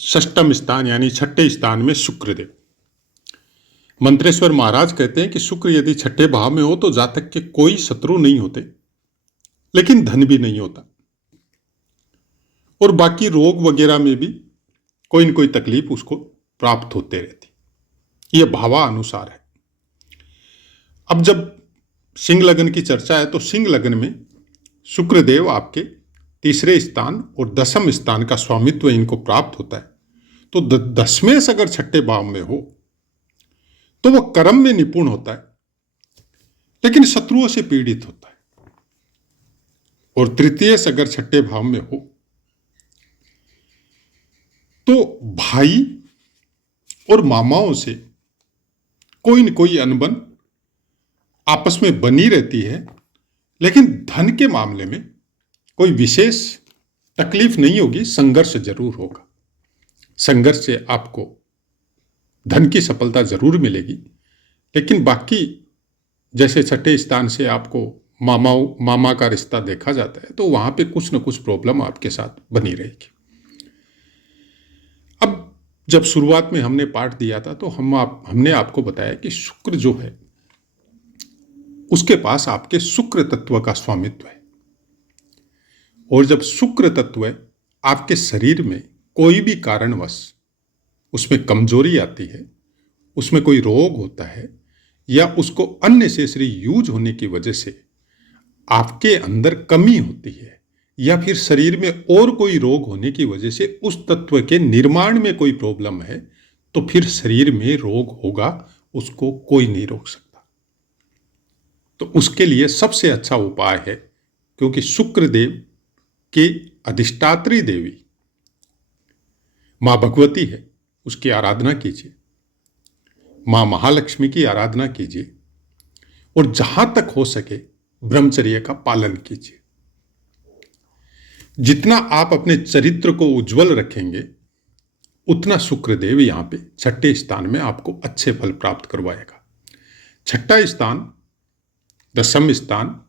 षष्ठम स्थान यानी छठे स्थान में शुक्रदेव। मंत्रेश्वर महाराज कहते हैं कि शुक्र यदि छठे भाव में हो तो जातक के कोई शत्रु नहीं होते, लेकिन धन भी नहीं होता, और बाकी रोग वगैरह में भी कोई न कोई तकलीफ उसको प्राप्त होते रहती। यह भावानुसार है। अब जब सिंह लगन की चर्चा है तो सिंह लगन में शुक्रदेव आपके तीसरे स्थान और दसम स्थान का स्वामित्व इनको प्राप्त होता है। तो दसवें अगर छठे भाव में हो तो वह कर्म में निपुण होता है, लेकिन शत्रुओं से पीड़ित होता है। और तृतीय अगर छठे भाव में हो तो भाई और मामाओं से कोई न कोई अनबन आपस में बनी रहती है, लेकिन धन के मामले में कोई विशेष तकलीफ नहीं होगी, संघर्ष जरूर होगा। संघर्ष से आपको धन की सफलता जरूर मिलेगी, लेकिन बाकी जैसे छठे स्थान से आपको मामा का रिश्ता देखा जाता है तो वहां पे कुछ न कुछ प्रॉब्लम आपके साथ बनी रहेगी। अब जब शुरुआत में हमने पाठ दिया था तो हमने आपको बताया कि शुक्र जो है उसके पास आपके शुक्र तत्व का स्वामित्व है, और जब शुक्र तत्व आपके शरीर में कोई भी कारणवश उसमें कमजोरी आती है, उसमें कोई रोग होता है, या उसको अननेसेसरी यूज होने की वजह से आपके अंदर कमी होती है, या फिर शरीर में और कोई रोग होने की वजह से उस तत्व के निर्माण में कोई प्रॉब्लम है, तो फिर शरीर में रोग होगा, उसको कोई नहीं रोक सकता। तो उसके लिए सबसे अच्छा उपाय है, क्योंकि शुक्रदेव की अधिष्ठात्री देवी मां भगवती है, उसकी आराधना कीजिए, मां महालक्ष्मी की आराधना कीजिए, और जहां तक हो सके ब्रह्मचर्य का पालन कीजिए। जितना आप अपने चरित्र को उज्जवल रखेंगे उतना शुक्रदेव यहां पे छठे स्थान में आपको अच्छे फल प्राप्त करवाएगा। छठा स्थान, दसम स्थान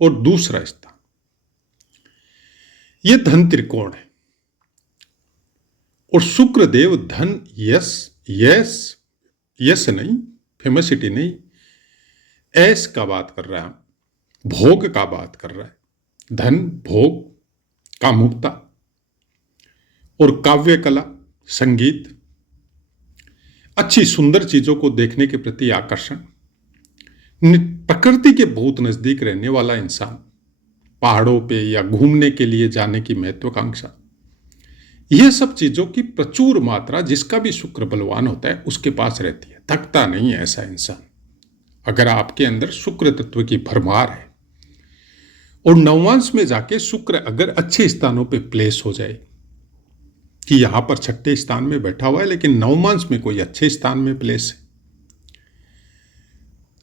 और दूसरा स्थान, यह धन त्रिकोण है, और शुक्रदेव धन यश नहीं, फेमसिटी नहीं, ऐश का बात कर रहा है, भोग का बात कर रहा है। धन, भोग, कामुकता और काव्य कला, संगीत, अच्छी सुंदर चीजों को देखने के प्रति आकर्षण, प्रकृति के बहुत नजदीक रहने वाला इंसान, पहाड़ों पे या घूमने के लिए जाने की महत्वाकांक्षा, यह सब चीजों की प्रचुर मात्रा जिसका भी शुक्र बलवान होता है उसके पास रहती है। थकता नहीं है ऐसा इंसान, अगर आपके अंदर शुक्र तत्व की भरमार है। और नवमांश में जाके शुक्र अगर अच्छे स्थानों पे प्लेस हो जाए, कि यहां पर छठे स्थान में बैठा हुआ है लेकिन नवमांश में कोई अच्छे स्थान में प्लेस है,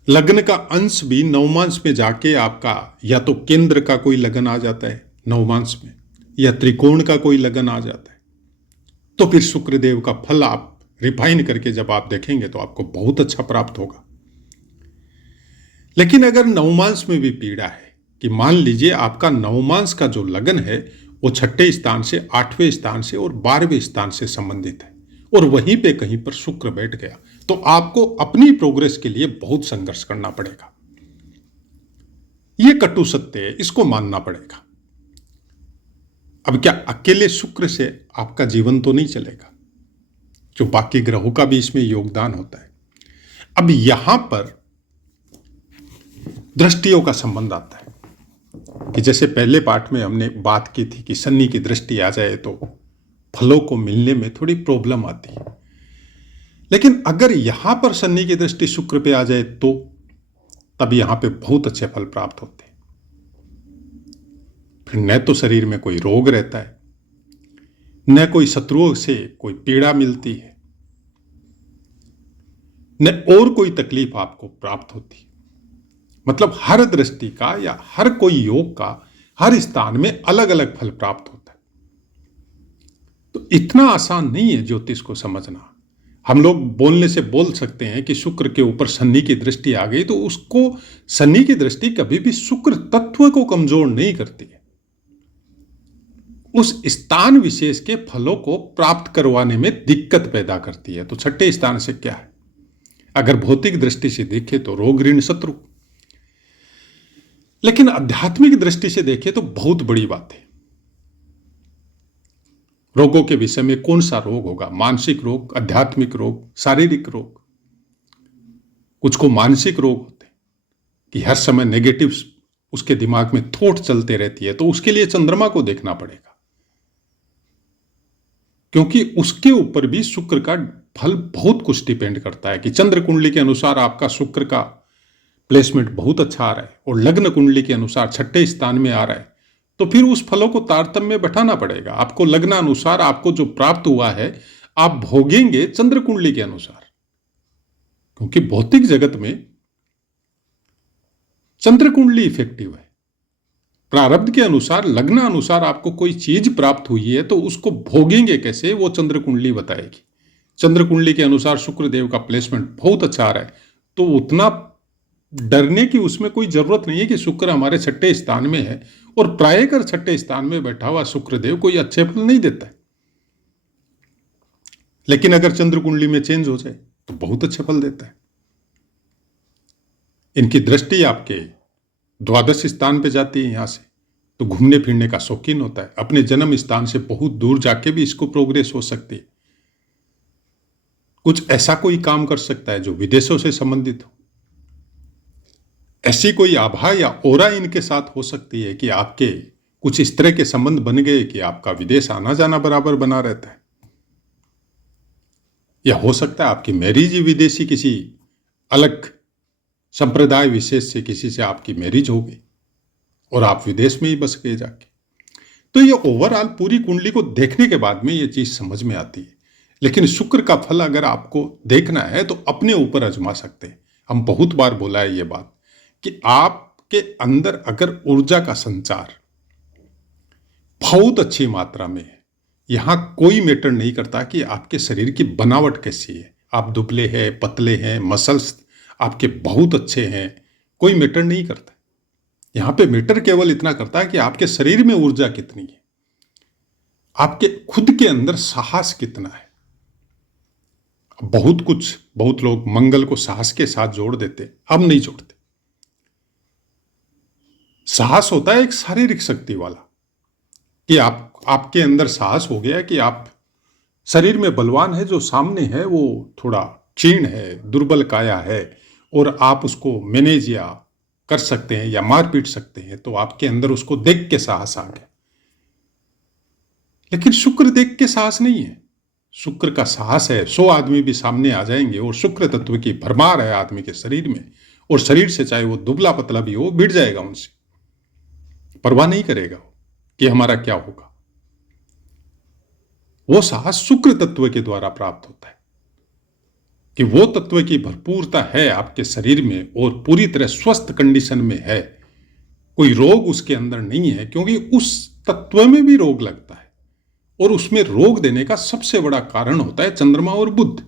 लग्न का अंश भी नवमांश में जाके आपका या तो केंद्र का कोई लगन आ जाता है नवमांश में, या त्रिकोण का कोई लगन आ जाता है, तो फिर शुक्रदेव का फल आप रिफाइन करके जब आप देखेंगे तो आपको बहुत अच्छा प्राप्त होगा। लेकिन अगर नवमांश में भी पीड़ा है, कि मान लीजिए आपका नवमांश का जो लगन है वो छठे स्थान से, आठवें स्थान से और 12वें स्थान से संबंधित है, और वहीं पे कहीं पर शुक्र बैठ गया, तो आपको अपनी प्रोग्रेस के लिए बहुत संघर्ष करना पड़ेगा। यह कटु सत्य है, इसको मानना पड़ेगा। अब क्या अकेले शुक्र से आपका जीवन तो नहीं चलेगा, जो बाकी ग्रहों का भी इसमें योगदान होता है। अब यहां पर दृष्टियों का संबंध आता है, कि जैसे पहले पाठ में हमने बात की थी कि शनि की दृष्टि आ जाए तो फलों को मिलने में थोड़ी प्रॉब्लम आती है, लेकिन अगर यहां पर शनि की दृष्टि शुक्र पे आ जाए तो तब यहां पे बहुत अच्छे फल प्राप्त होते हैं। फिर न तो शरीर में कोई रोग रहता है, न कोई शत्रुओं से कोई पीड़ा मिलती है, न और कोई तकलीफ आपको प्राप्त होती है। मतलब हर दृष्टि का या हर कोई योग का हर स्थान में अलग अलग फल प्राप्त होता है। तो इतना आसान नहीं है ज्योतिष को समझना। हम लोग बोलने से बोल सकते हैं कि शुक्र के ऊपर शनि की दृष्टि आ गई, तो उसको शनि की दृष्टि कभी भी शुक्र तत्व को कमजोर नहीं करती है, उस स्थान विशेष के फलों को प्राप्त करवाने में दिक्कत पैदा करती है। तो छठे स्थान से क्या है? अगर भौतिक दृष्टि से देखें तो रोग, ऋण, शत्रु, लेकिन आध्यात्मिक दृष्टि से देखें तो बहुत बड़ी बात है। रोगों के विषय में कौन सा रोग होगा? मानसिक रोग, आध्यात्मिक रोग, शारीरिक रोग। कुछ को मानसिक रोग होते हैं कि हर समय नेगेटिव उसके दिमाग में थॉट चलते रहती है, तो उसके लिए चंद्रमा को देखना पड़ेगा, क्योंकि उसके ऊपर भी शुक्र का फल बहुत कुछ डिपेंड करता है कि चंद्र कुंडली के अनुसार आपका शुक्र का प्लेसमेंट बहुत अच्छा आ रहा है और लग्न कुंडली के अनुसार छठे स्थान में आ रहा है, तो फिर उस फलों को तारतम्य में बैठाना पड़ेगा। आपको लग्नानुसार आपको जो प्राप्त हुआ है आप भोगेंगे चंद्र कुंडली के अनुसार, क्योंकि भौतिक जगत में चंद्र कुंडली इफेक्टिव है। प्रारब्ध के अनुसार, लग्नानुसार आपको कोई चीज प्राप्त हुई है तो उसको भोगेंगे कैसे, वो चंद्र कुंडली बताएगी। चंद्र कुंडली के अनुसार शुक्र देव का प्लेसमेंट बहुत अच्छा आ रहा है, तो उतना डरने की उसमें कोई जरूरत नहीं है कि शुक्र हमारे छठे स्थान में है और प्रायकर छठे स्थान में बैठा हुआ शुक्रदेव कोई अच्छे फल नहीं देता है। लेकिन अगर चंद्र कुंडली में चेंज हो जाए तो बहुत अच्छे फल देता है। इनकी दृष्टि आपके द्वादश स्थान पे जाती है, यहां से तो घूमने फिरने का शौकीन होता है। अपने जन्म स्थान से बहुत दूर जाके भी इसको प्रोग्रेस हो सकती है। कुछ ऐसा कोई काम कर सकता है जो विदेशों से संबंधित हो। ऐसी कोई आभा या ओरा इनके साथ हो सकती है कि आपके कुछ इस तरह के संबंध बन गए कि आपका विदेश आना जाना बराबर बना रहता है। या हो सकता है आपकी मैरिज ही विदेशी किसी अलग संप्रदाय विशेष से किसी से आपकी मैरिज हो गई और आप विदेश में ही बस गए जाके। तो ये ओवरऑल पूरी कुंडली को देखने के बाद में ये चीज समझ में आती है। लेकिन शुक्र का फल अगर आपको देखना है तो अपने ऊपर आजमा सकते हैं। हम बहुत बार बोला है ये बात कि आपके अंदर अगर ऊर्जा का संचार बहुत अच्छी मात्रा में है, यहां कोई मैटर नहीं करता कि आपके शरीर की बनावट कैसी है, आप दुबले हैं, पतले हैं, मसल्स आपके बहुत अच्छे हैं, कोई मैटर नहीं करता। यहां पे मैटर केवल इतना करता है कि आपके शरीर में ऊर्जा कितनी है, आपके खुद के अंदर साहस कितना है। बहुत लोग मंगल को साहस के साथ जोड़ देते, हम नहीं जोड़ते। साहस होता है एक शारीरिक शक्ति वाला, कि आपके अंदर साहस हो गया कि आप शरीर में बलवान है, जो सामने है वो थोड़ा क्षीण है, दुर्बल काया है और आप उसको मैनेज या कर सकते हैं या मार पीट सकते हैं, तो आपके अंदर उसको देख के साहस आ गया। लेकिन शुक्र देख के साहस नहीं है, शुक्र का साहस है 100 आदमी भी सामने आ जाएंगे और शुक्र तत्व की भरमार है आदमी के शरीर में, और शरीर से चाहे वो दुबला पतला भी हो भिड़ जाएगा, उनसे परवाह नहीं करेगा कि हमारा क्या होगा। वो साहस शुक्र तत्व के द्वारा प्राप्त होता है कि वो तत्व की भरपूरता है आपके शरीर में और पूरी तरह स्वस्थ कंडीशन में है, कोई रोग उसके अंदर नहीं है, क्योंकि उस तत्व में भी रोग लगता है और उसमें रोग देने का सबसे बड़ा कारण होता है चंद्रमा और बुध।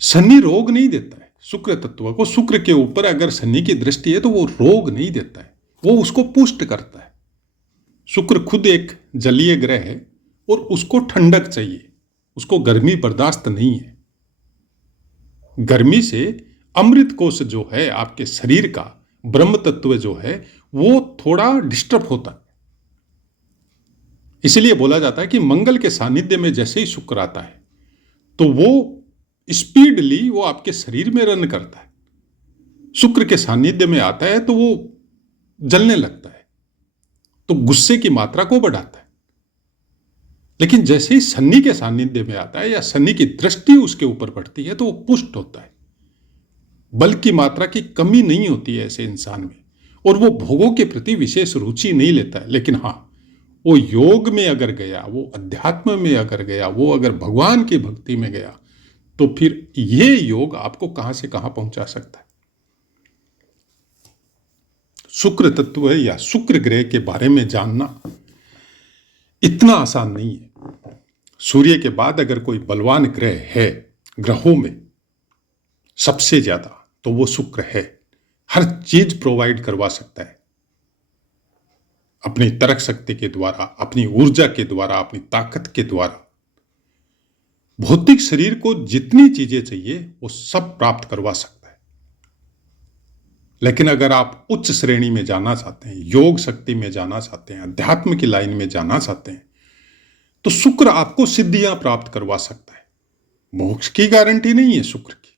शनि रोग नहीं देता है शुक्र तत्व को। शुक्र के ऊपर अगर शनि की दृष्टि है तो वो रोग नहीं देता है, वो उसको पुष्ट करता है। शुक्र खुद एक जलीय ग्रह है और उसको ठंडक चाहिए, उसको गर्मी बर्दाश्त नहीं है। गर्मी से अमृत कोश जो है आपके शरीर का, ब्रह्म तत्व जो है वो थोड़ा डिस्टर्ब होता है। इसलिए बोला जाता है कि मंगल के सानिध्य में जैसे ही शुक्र आता है तो वो स्पीडली वो आपके शरीर में रन करता है। शुक्र के सानिध्य में आता है तो वो जलने लगता है, तो गुस्से की मात्रा को बढ़ाता है। लेकिन जैसे ही शनि के सानिध्य में आता है या शनि की दृष्टि उसके ऊपर पड़ती है तो वो पुष्ट होता है। बल की मात्रा की कमी नहीं होती है ऐसे इंसान में, और वो भोगों के प्रति विशेष रुचि नहीं लेता है। लेकिन हाँ, वो योग में अगर गया, वो अध्यात्म में अगर गया, वो अगर भगवान की भक्ति में गया, तो फिर ये योग आपको कहां से कहां पहुंचा सकता है। शुक्र तत्व या शुक्र ग्रह के बारे में जानना इतना आसान नहीं है। सूर्य के बाद अगर कोई बलवान ग्रह है ग्रहों में सबसे ज्यादा, तो वो शुक्र है। हर चीज प्रोवाइड करवा सकता है। अपनी तर्क शक्ति के द्वारा, अपनी ऊर्जा के द्वारा, अपनी ताकत के द्वारा भौतिक शरीर को जितनी चीजें चाहिए वो सब प्राप्त करवा सकता है। लेकिन अगर आप उच्च श्रेणी में जाना चाहते हैं, योग शक्ति में जाना चाहते हैं, अध्यात्म की लाइन में जाना चाहते हैं, तो शुक्र आपको सिद्धियां प्राप्त करवा सकता है। मोक्ष की गारंटी नहीं है शुक्र की।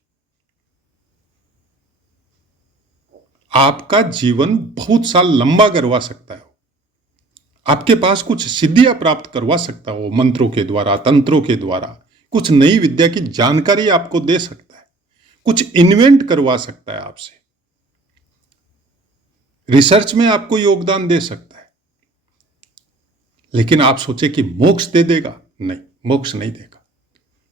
आपका जीवन बहुत साल लंबा करवा सकता है, आपके पास कुछ सिद्धियां प्राप्त करवा सकता है, वो मंत्रों के द्वारा, तंत्रों के द्वारा, कुछ नई विद्या की जानकारी आपको दे सकता है, कुछ इन्वेंट करवा सकता है आपसे, रिसर्च में आपको योगदान दे सकता है। लेकिन आप सोचे कि मोक्ष दे देगा, नहीं, मोक्ष नहीं देगा।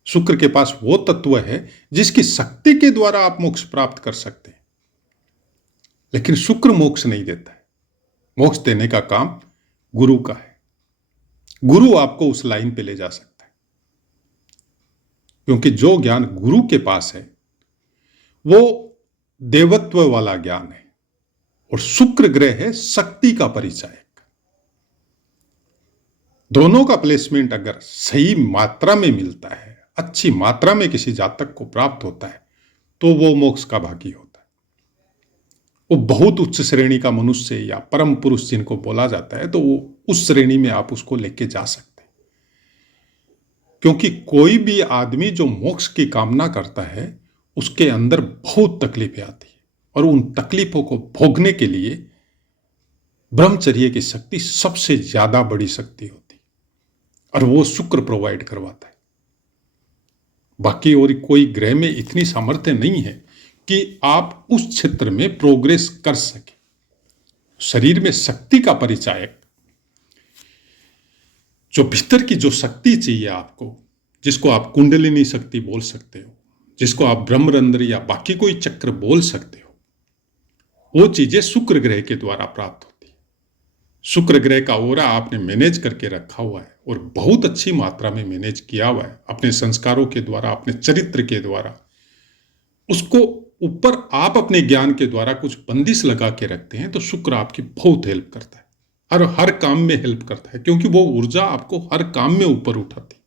शुक्र के पास वो तत्व है जिसकी शक्ति के द्वारा आप मोक्ष प्राप्त कर सकते हैं, लेकिन शुक्र मोक्ष नहीं देता है। मोक्ष देने का काम गुरु का है। गुरु आपको उस लाइन पे ले जा सकता है, क्योंकि जो ज्ञान गुरु के पास है वो देवत्व वाला ज्ञान है, और शुक्र ग्रह है शक्ति का परिचायक। दोनों का प्लेसमेंट अगर सही मात्रा में मिलता है, अच्छी मात्रा में किसी जातक को प्राप्त होता है, तो वो मोक्ष का भागी होता है। वो बहुत उच्च श्रेणी का मनुष्य या परम पुरुष जिनको बोला जाता है, तो वो उस श्रेणी में आप उसको लेके जा सकते हैं। क्योंकि कोई भी आदमी जो मोक्ष की कामना करता है उसके अंदर बहुत तकलीफें आती है, और उन तकलीफों को भोगने के लिए ब्रह्मचर्य की शक्ति सबसे ज्यादा बड़ी शक्ति होती है, और वो शुक्र प्रोवाइड करवाता है। बाकी और कोई ग्रह में इतनी सामर्थ्य नहीं है कि आप उस क्षेत्र में प्रोग्रेस कर सके। शरीर में शक्ति का परिचायक, जो भीतर की जो शक्ति चाहिए आपको, जिसको आप कुंडलिनी शक्ति बोल सकते हो, जिसको आप ब्रह्मरंध्र या बाकी कोई चक्र बोल सकते हो, वो चीजें शुक्र ग्रह के द्वारा प्राप्त होती है। शुक्र ग्रह का ओरा आपने मैनेज करके रखा हुआ है, और बहुत अच्छी मात्रा में मैनेज किया हुआ है अपने संस्कारों के द्वारा, अपने चरित्र के द्वारा। उसको ऊपर आप अपने ज्ञान के द्वारा कुछ बंदिश लगा के रखते हैं, तो शुक्र आपकी बहुत हेल्प करता है, और हर काम में हेल्प करता है, क्योंकि वो ऊर्जा आपको हर काम में ऊपर उठाती।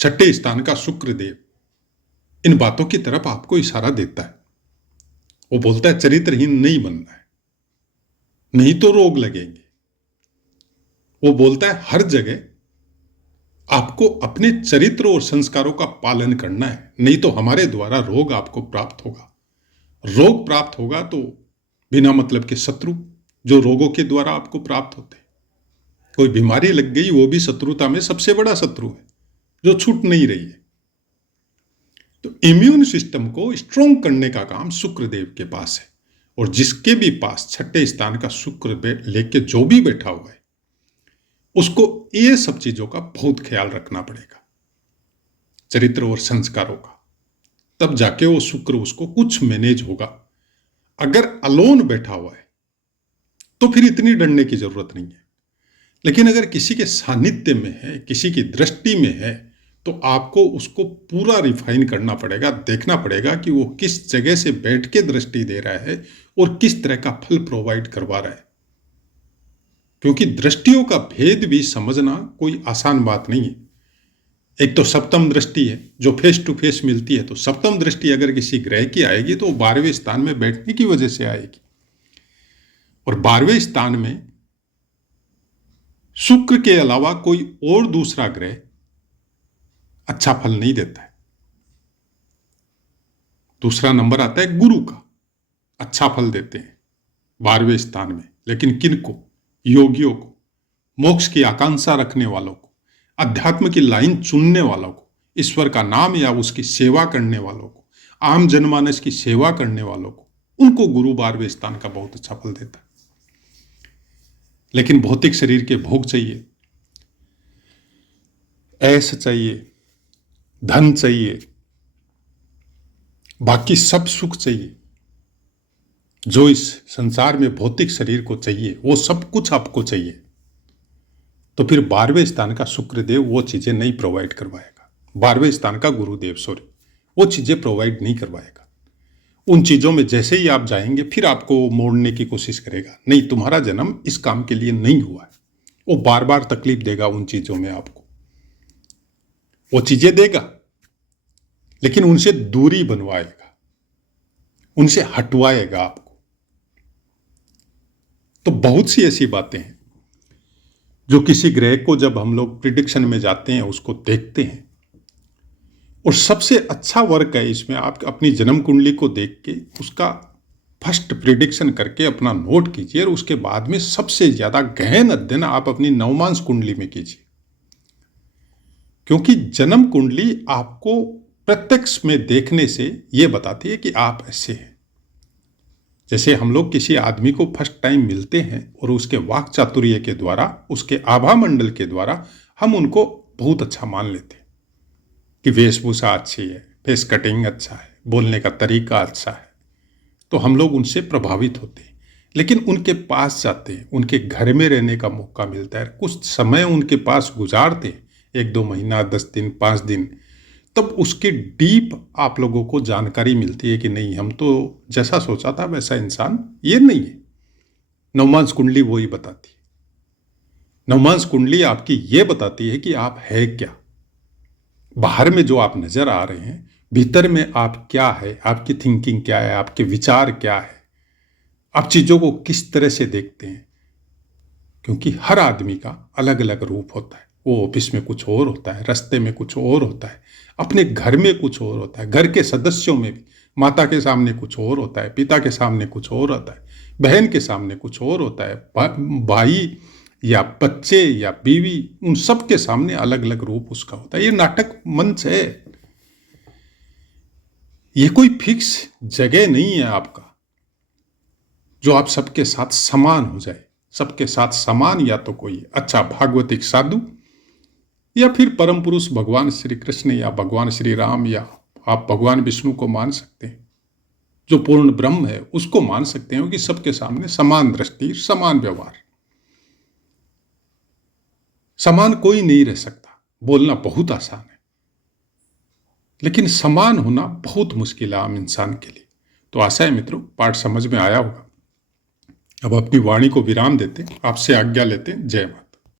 छठे स्थान का शुक्र देव इन बातों की तरफ आपको इशारा देता है। वो बोलता है चरित्रहीन नहीं बनना है, नहीं तो रोग लगेंगे। वो बोलता है हर जगह आपको अपने चरित्र और संस्कारों का पालन करना है, नहीं तो हमारे द्वारा रोग आपको प्राप्त होगा। रोग प्राप्त होगा तो बिना मतलब के शत्रु, जो रोगों के द्वारा आपको प्राप्त होते हैं। कोई बीमारी लग गई, वो भी शत्रुता में सबसे बड़ा शत्रु है, जो छूट नहीं रही है। तो इम्यून सिस्टम को स्ट्रोंग करने का काम शुक्रदेव के पास है, और जिसके भी पास छठे स्थान का शुक्र लेके जो भी बैठा हुआ है, उसको ये सब चीजों का बहुत ख्याल रखना पड़ेगा, चरित्र और संस्कारों का। तब जाके वो शुक्र उसको कुछ मैनेज होगा। अगर अलोन बैठा हुआ है तो फिर इतनी डरने की जरूरत नहीं है, लेकिन अगर किसी के सानिध्य में है, किसी की दृष्टि में है, तो आपको उसको पूरा रिफाइन करना पड़ेगा, देखना पड़ेगा कि वो किस जगह से बैठ के दृष्टि दे रहा है और किस तरह का फल प्रोवाइड करवा रहा है। क्योंकि दृष्टियों का भेद भी समझना कोई आसान बात नहीं है। एक तो सप्तम दृष्टि है जो फेस टू फेस मिलती है, तो सप्तम दृष्टि अगर किसी ग्रह की आएगी तो 12वें स्थान में बैठने की वजह से आएगी, और 12वें स्थान में शुक्र के अलावा कोई और दूसरा ग्रह अच्छा फल नहीं देता है। दूसरा नंबर आता है गुरु का, अच्छा फल देते हैं 12वें स्थान में। लेकिन किनको? योगियों को, मोक्ष की आकांक्षा रखने वालों को, अध्यात्म की लाइन चुनने वालों को, ईश्वर का नाम या उसकी सेवा करने वालों को, आम जनमानस की सेवा करने वालों को, उनको गुरु 12वें स्थान का बहुत अच्छा फल देता है। लेकिन भौतिक शरीर के भोग चाहिए, ऐश चाहिए, धन चाहिए, बाकी सब सुख चाहिए, जो इस संसार में भौतिक शरीर को चाहिए, वो सब कुछ आपको चाहिए, तो फिर 12वें स्थान का शुक्रदेव वो चीजें नहीं प्रोवाइड करवाएगा। 12वें स्थान का गुरुदेव वो चीजें प्रोवाइड नहीं करवाएगा। उन चीज़ों में जैसे ही आप जाएंगे फिर आपको मोड़ने की कोशिश करेगा, नहीं तुम्हारा जन्म इस काम के लिए नहीं हुआ है। वो बार बार तकलीफ देगा उन चीज़ों में आपको, वो चीज़ें देगा लेकिन उनसे दूरी बनवाएगा, उनसे हटवाएगा आपको। तो बहुत सी ऐसी बातें हैं जो किसी ग्रह को जब हम लोग प्रिडिक्शन में जाते हैं उसको देखते हैं, और सबसे अच्छा वर्क है इसमें आप अपनी जन्म कुंडली को देख के उसका फर्स्ट प्रिडिक्शन करके अपना नोट कीजिए, और उसके बाद में सबसे ज़्यादा गहन अध्ययन आप अपनी नवमांश कुंडली में कीजिए, क्योंकि जन्म कुंडली आपको प्रत्यक्ष में देखने से ये बताती है कि आप ऐसे हैं। जैसे हम लोग किसी आदमी को फर्स्ट टाइम मिलते हैं और उसके वाक चातुर्य के द्वारा, उसके आभा मंडल के द्वारा हम उनको बहुत अच्छा मान लेते हैं कि वेशभूषा अच्छी है, फेस कटिंग अच्छा है, बोलने का तरीका अच्छा है, तो हम लोग उनसे प्रभावित होते हैं। लेकिन उनके पास जाते हैं, उनके घर में रहने का मौका मिलता है, कुछ समय उनके पास गुजारते हैं, 1-2 महीना, 10 दिन, 5 दिन, तब उसके डीप आप लोगों को जानकारी मिलती है कि नहीं, हम तो जैसा सोचा था वैसा इंसान ये नहीं है। नवमांश कुंडली वही बताती है। नवमांश कुंडली आपकी ये बताती है कि आप है क्या, बाहर में जो आप नजर आ रहे हैं, भीतर में आप क्या है, आपकी थिंकिंग क्या है, आपके विचार क्या है, आप चीज़ों को किस तरह से देखते हैं। क्योंकि हर आदमी का अलग अलग रूप होता है, वो ऑफिस में कुछ और होता है, रास्ते में कुछ और होता है, अपने घर में कुछ और होता है, घर के सदस्यों में भी माता के सामने कुछ और होता है, पिता के सामने कुछ और होता है, बहन के सामने कुछ और होता है, भाई या बच्चे या बीवी, उन सब के सामने अलग अलग रूप उसका होता है। ये नाटक मंच है, ये कोई फिक्स जगह नहीं है आपका जो आप सबके साथ समान हो जाए। सबके साथ समान या तो कोई अच्छा भागवतिक साधु, या फिर परम पुरुष भगवान श्री कृष्ण, या भगवान श्री राम, या आप भगवान विष्णु को मान सकते हैं, जो पूर्ण ब्रह्म है उसको मान सकते हैं कि सबके सामने समान दृष्टि, समान व्यवहार। समान कोई नहीं रह सकता, बोलना बहुत आसान है, लेकिन समान होना बहुत मुश्किल है आम इंसान के लिए। तो आशा है मित्रों पाठ समझ में आया होगा। अब अपनी वाणी को विराम देते, आपसे आज्ञा लेते, जय माता।